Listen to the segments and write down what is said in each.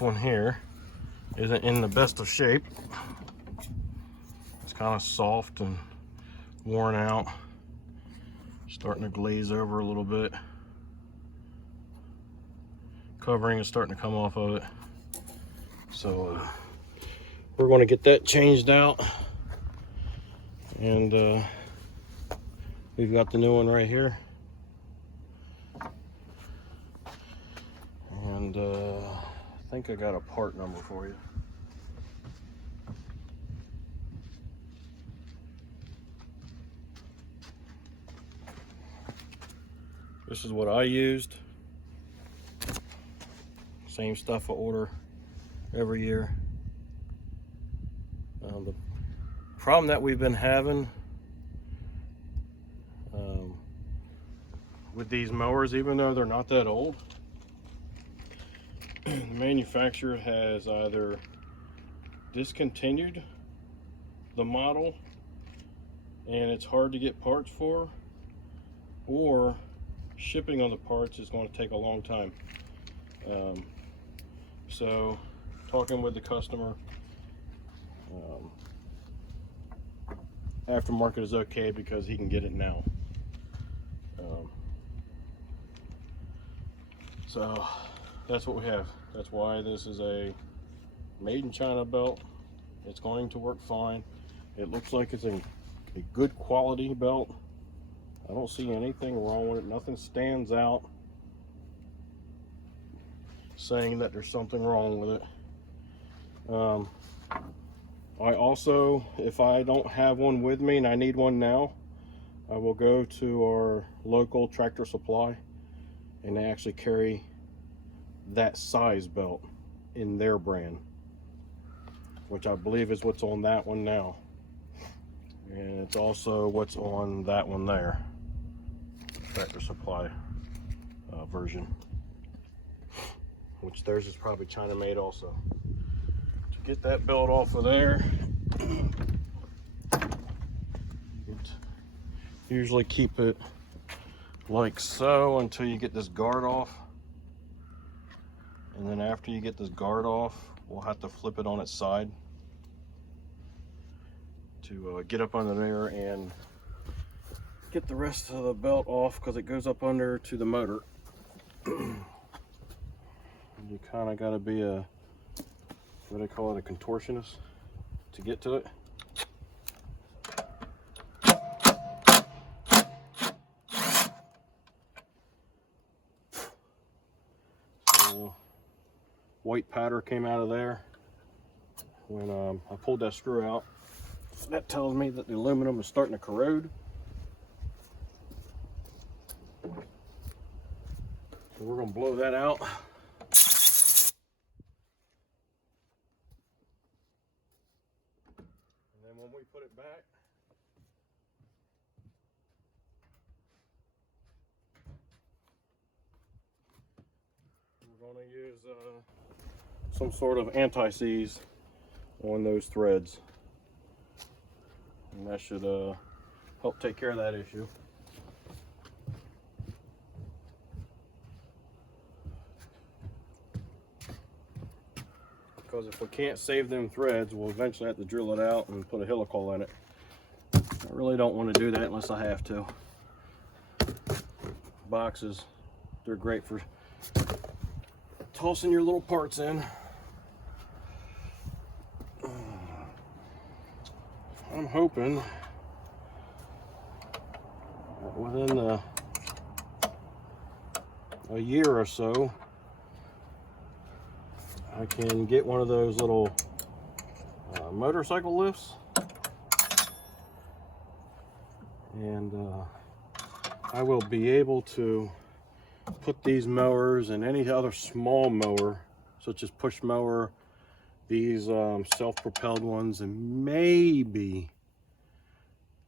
this one here isn't in the best of shape. It's kind of soft and worn out, starting to glaze over a little bit. Covering is starting to come off of it. So we're going to get that changed out. And we've got the new one right here. And I think I got a part number for you. This is what I used. Same stuff I order every year. The problem that we've been having with these mowers, even though they're not that old, the manufacturer has either discontinued the model and it's hard to get parts for, or shipping on the parts is going to take a long time. So talking with the customer, aftermarket is okay because he can get it now. So that's what we have. That's why this is a made in China belt. It's going to work fine. It looks like it's a good quality belt. I don't see anything wrong with it. Nothing stands out saying that there's something wrong with it. I also, if I don't have one with me and I need one now, I will go to our local Tractor Supply, and they actually carry that size belt in their brand, which I believe is what's on that one now, and it's also what's on that one there, Tractor Supply version, which theirs is probably China made also. To get that belt off of there, usually keep it like so until you get this guard off, and then after you get this guard off, we'll have to flip it on its side to get up under there and get the rest of the belt off, because it goes up under to the motor. You kind of got to be a, what do they call it, a contortionist to get to it. So, white powder came out of there when I pulled that screw out. So that tells me that the aluminum is starting to corrode. So we're going to blow that out. And then when we put it back, we're going to use some sort of anti-seize on those threads. And that should help take care of that issue. Because if we can't save them threads, we'll eventually have to drill it out and put a helical in it. I really don't want to do that unless I have to. Boxes, they're great for tossing your little parts in. I'm hoping that within a year or so, I can get one of those little motorcycle lifts, and I will be able to put these mowers and any other small mower, such as push mower, these self-propelled ones, and maybe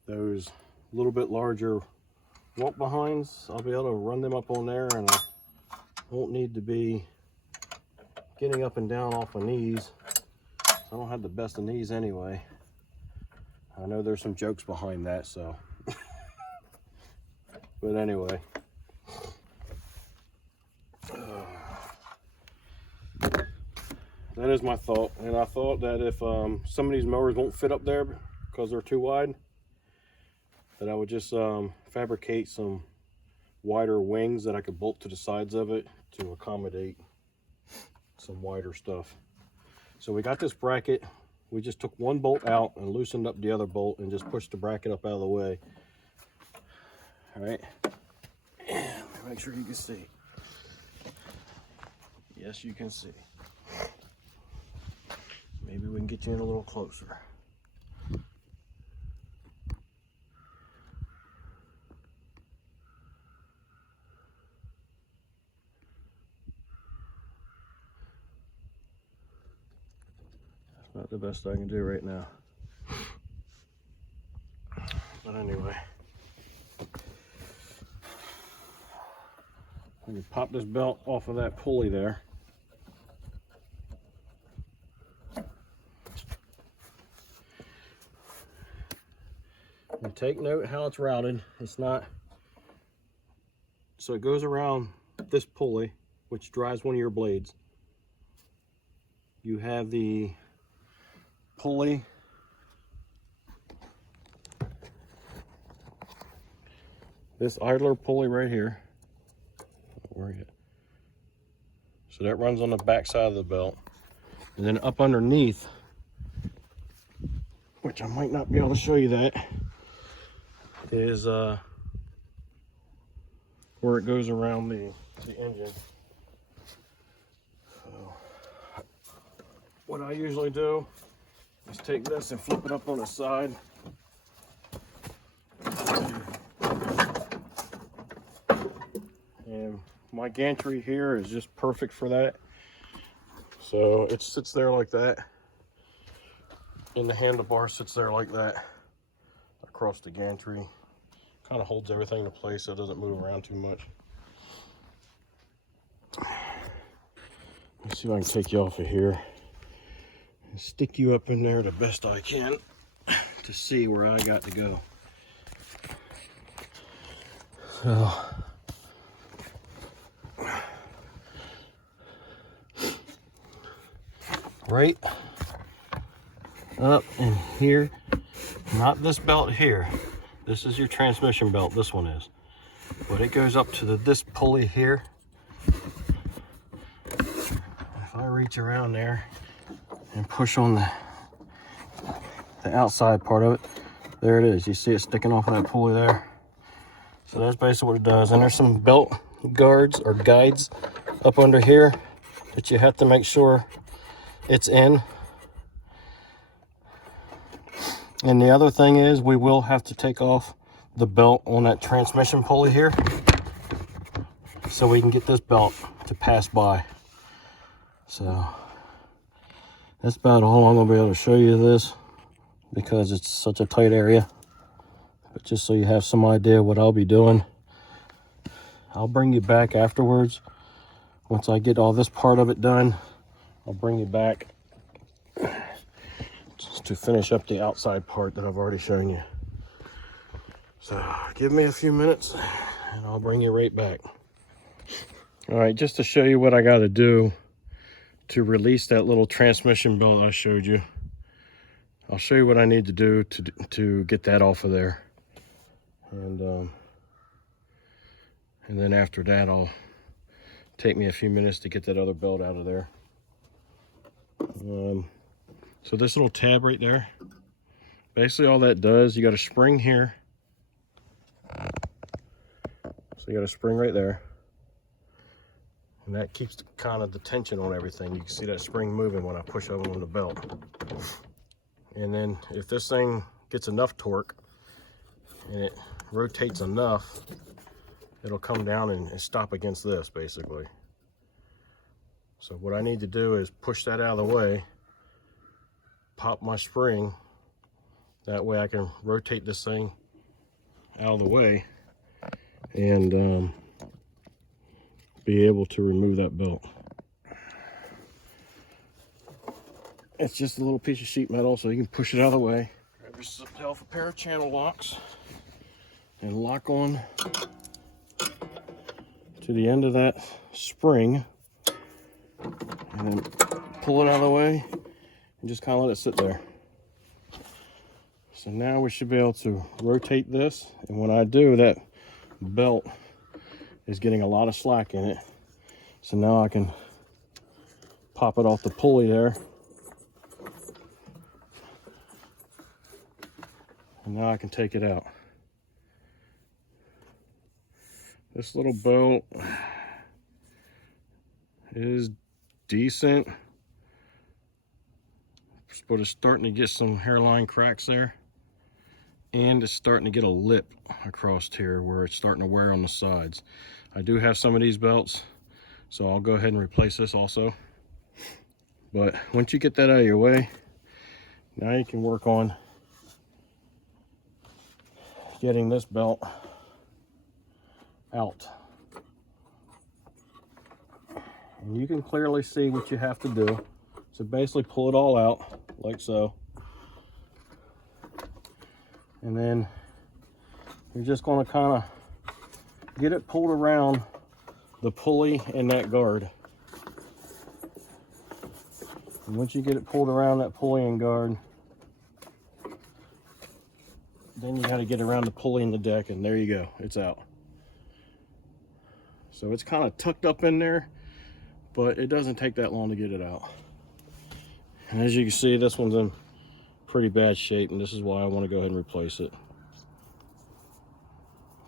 those little bit larger walk behinds, I'll be able to run them up on there, and I won't need to be getting up and down off my knees. I don't have the best of knees anyway. I know there's some jokes behind that, so. But anyway. that is my thought. And I thought that if some of these mowers won't fit up there because they're too wide, that I would just fabricate some wider wings that I could bolt to the sides of it to accommodate some wider stuff. So we got this bracket. We just took one bolt out and loosened up the other bolt and just pushed the bracket up out of the way. All right, and make sure you can see. Yes, you can see. Maybe we can get you in a little closer. That's not the best I can do right now. But anyway, we can pop this belt off of that pulley there. And take note how it's routed. It's not, so it goes around this pulley, which drives one of your blades. You have the pulley this idler pulley right here. Where are you? So that runs on the back side of the belt, and then up underneath, which I might not be able to show you that, is where it goes around the engine. So what I usually do is take this and flip it up on the side. And my gantry here is just perfect for that. So it sits there like that, and the handlebar sits there like that across the gantry. Kind of holds everything in place so it doesn't move around too much. Let's see if I can take you off of here and stick you up in there the best I can to see where I got to go. So right up in here, not this belt here. This is your transmission belt, this one is. But it goes up to this pulley here. If I reach around there and push on the outside part of it, there it is. You see it sticking off of that pulley there. So that's basically what it does. And there's some belt guards or guides up under here that you have to make sure it's in. And the other thing is, we will have to take off the belt on that transmission pulley here so we can get this belt to pass by. So that's about all I'm going to be able to show you this, because it's such a tight area. But just so you have some idea what I'll be doing, I'll bring you back afterwards. Once I get all this part of it done, I'll bring you back just to finish up the outside part that I've already shown you. So give me a few minutes and I'll bring you right back. All right, just to show you what I got to do to release that little transmission belt I showed you, I'll show you what I need to do to get that off of there. And then after that, I'll take me a few minutes to get that other belt out of there. So this little tab right there, basically all that does, you got a spring here. So you got a spring right there. And that keeps kind of the tension on everything. You can see that spring moving when I push over on the belt. And then if this thing gets enough torque and it rotates enough, it'll come down and stop against this basically. So what I need to do is push that out of the way, pop my spring, that way I can rotate this thing out of the way and be able to remove that belt. It's just a little piece of sheet metal, so you can push it out of the way. Grab yourself a pair of channel locks and lock on to the end of that spring, and then pull it out of the way and just kind of let it sit there. So now we should be able to rotate this, and when I do, that belt is getting a lot of slack in it. So now I can pop it off the pulley there. And now I can take it out. This little bolt is decent, but it's starting to get some hairline cracks there. And it's starting to get a lip across here where it's starting to wear on the sides. I do have some of these belts, so I'll go ahead and replace this also. But once you get that out of your way, now you can work on getting this belt out. And you can clearly see what you have to do. So basically pull it all out like so. And then you're just going to kind of get it pulled around the pulley and that guard. And once you get it pulled around that pulley and guard, then you got to get around the pulley and the deck, and there you go, it's out. So it's kind of tucked up in there, but it doesn't take that long to get it out. And as you can see, this one's in pretty bad shape, and this is why I want to go ahead and replace it.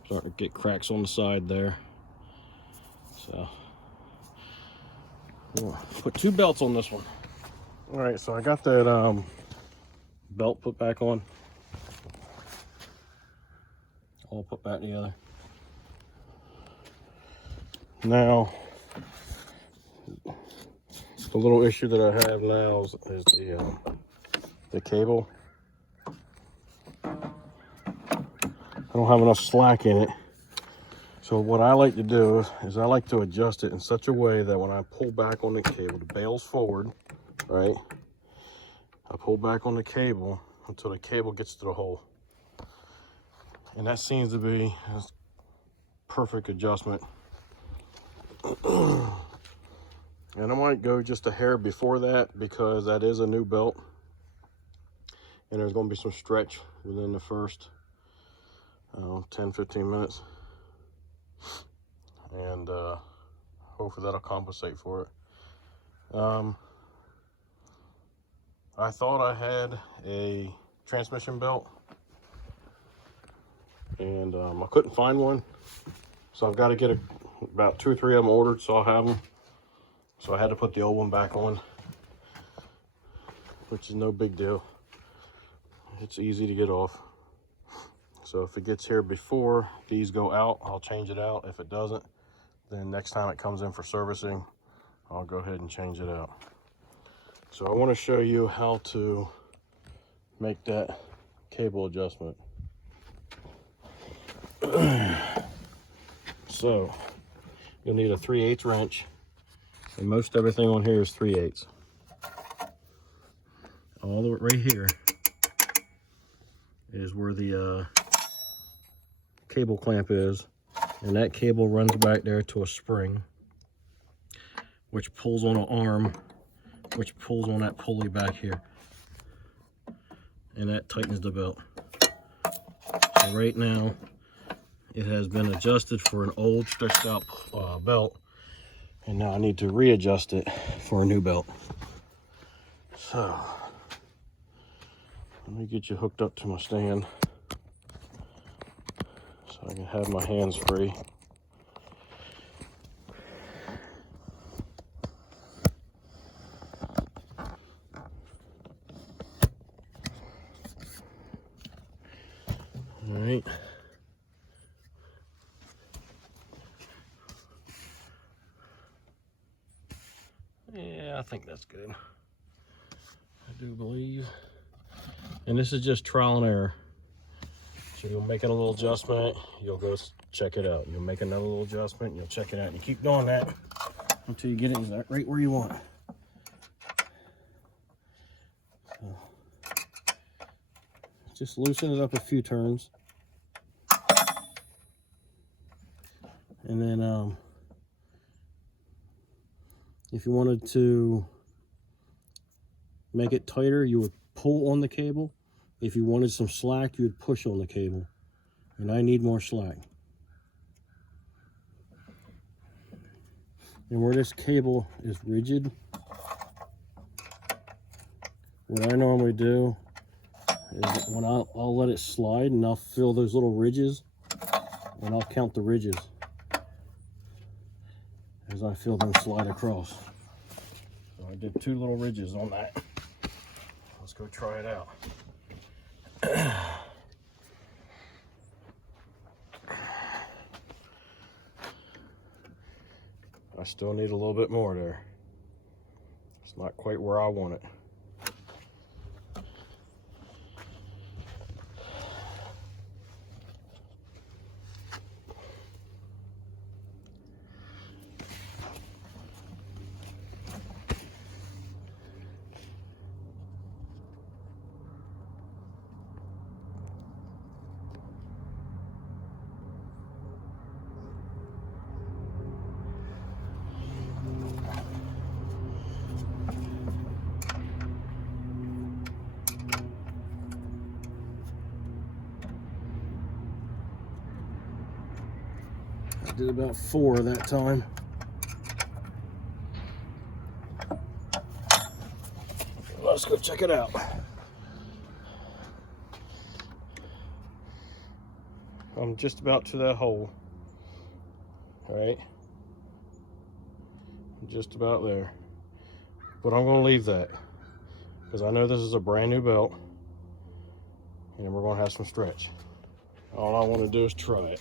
Starting to get cracks on the side there. So we'll put 2 belts on this one. All right, so I got that belt put back on. All put back together. Now, the little issue that I have now is the cable. I don't have enough slack in it. So what I like to do is I like to adjust it in such a way that when I pull back on the cable, the bail's forward, right? I pull back on the cable until the cable gets to the hole. And that seems to be a perfect adjustment. And I might go just a hair before that because that is a new belt. And there's going to be some stretch within the first 10-15 minutes. And hopefully that'll compensate for it. I thought I had a transmission belt, and I couldn't find one. So I've got to get about 2 or 3 of them ordered, so I'll have them. So I had to put the old one back on, which is no big deal. It's easy to get off. So if it gets here before these go out, I'll change it out. If it doesn't, then next time it comes in for servicing, I'll go ahead and change it out. So I want to show you how to make that cable adjustment. So you'll need a 3/8 wrench, and most everything on here is 3/8. All the way right here is where the cable clamp is, and that cable runs back there to a spring which pulls on an arm which pulls on that pulley back here, and that tightens the belt. So right now it has been adjusted for an old stretched out belt, and now I need to readjust it for a new belt. So let me get you hooked up to my stand so I can have my hands free. All right. Yeah, I think that's good. I do believe. And this is just trial and error. So you'll make it a little adjustment, you'll go check it out. You'll make another little adjustment, you'll check it out. And you keep doing that until you get it right where you want it. So, just loosen it up a few turns. And then if you wanted to make it tighter, you would pull on the cable. If you wanted some slack, you would push on the cable. And I need more slack. And where this cable is rigid, what I normally do is when I'll let it slide and I'll fill those little ridges, and I'll count the ridges as I feel them slide across. So I did 2 little ridges on that. Let's go try it out. I still need a little bit more there. It's not quite where I want it. I did about 4 that time. Let's go check it out. I'm just about to that hole. All right. I'm just about there. But I'm going to leave that because I know this is a brand new belt and we're going to have some stretch. All I want to do is try it.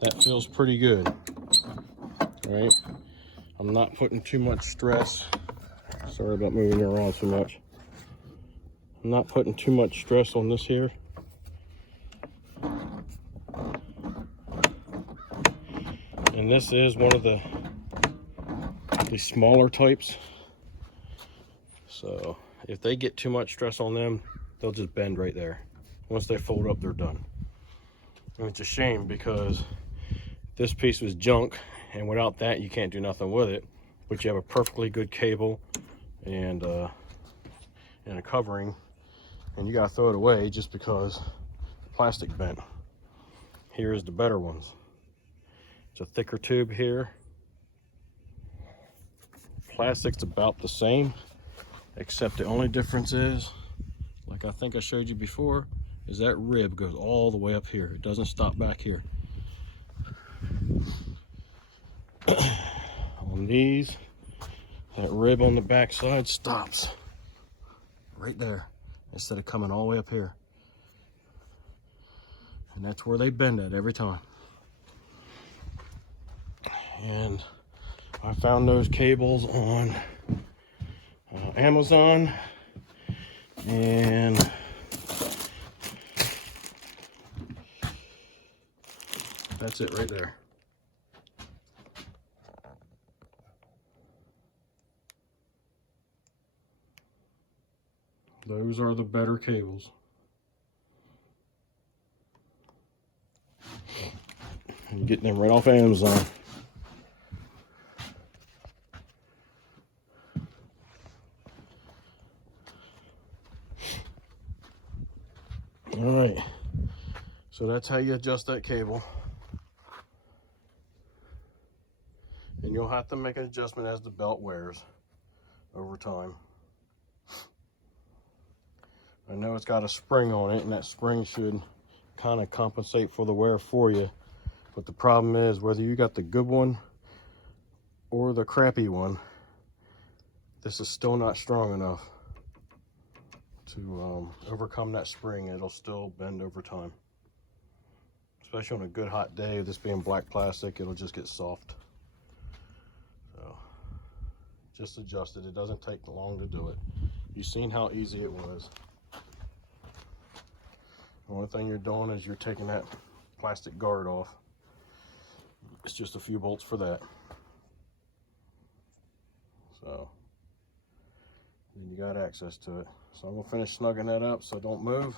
That feels pretty good. All right. I'm not putting too much stress. Sorry about moving it around so much. I'm not putting too much stress on this here. And this is one of the smaller types. So if they get too much stress on them, they'll just bend right there. Once they fold up, they're done. And it's a shame because this piece was junk, and without that you can't do nothing with it. But you have a perfectly good cable and a covering, and you gotta throw it away just because the plastic bent. Here's the better ones. It's a thicker tube here. Plastic's about the same, except the only difference is, like I think I showed you before, is that rib goes all the way up here. It doesn't stop back here. On these, that rib on the back side stops right there instead of coming all the way up here. And that's where they bend at every time. And I found those cables on Amazon, and that's it right there. Those are the better cables. I'm getting them right off Amazon. All right, so that's how you adjust that cable. And you'll have to make an adjustment as the belt wears over time. I know it's got a spring on it, and that spring should kind of compensate for the wear for you. But the problem is, whether you got the good one or the crappy one, this is still not strong enough to overcome that spring. It'll still bend over time. Especially on a good hot day, this being black plastic, it'll just get soft. So just adjust it. It doesn't take long to do it. You've seen how easy it was. The only thing you're doing is you're taking that plastic guard off. It's just a few bolts for that. So then you got access to it. So I'm gonna finish snugging that up, so don't move.